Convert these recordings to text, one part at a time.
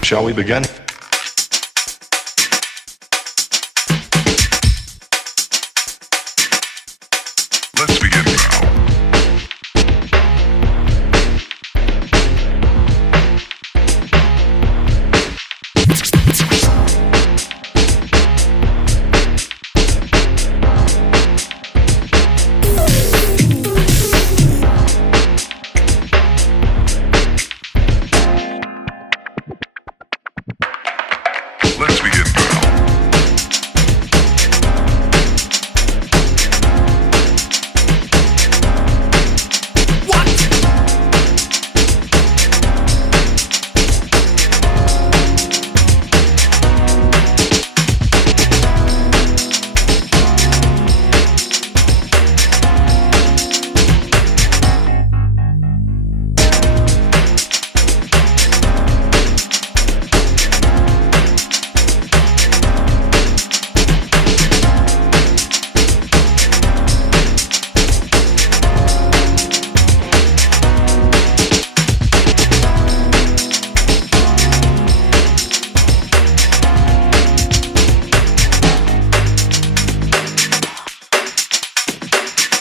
Shall we begin? Let's begin now. Let's begin now.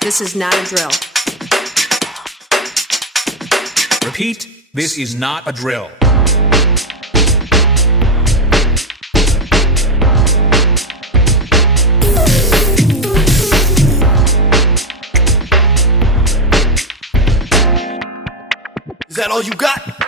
This is not a drill. Repeat, this is not a drill. Is that all you got?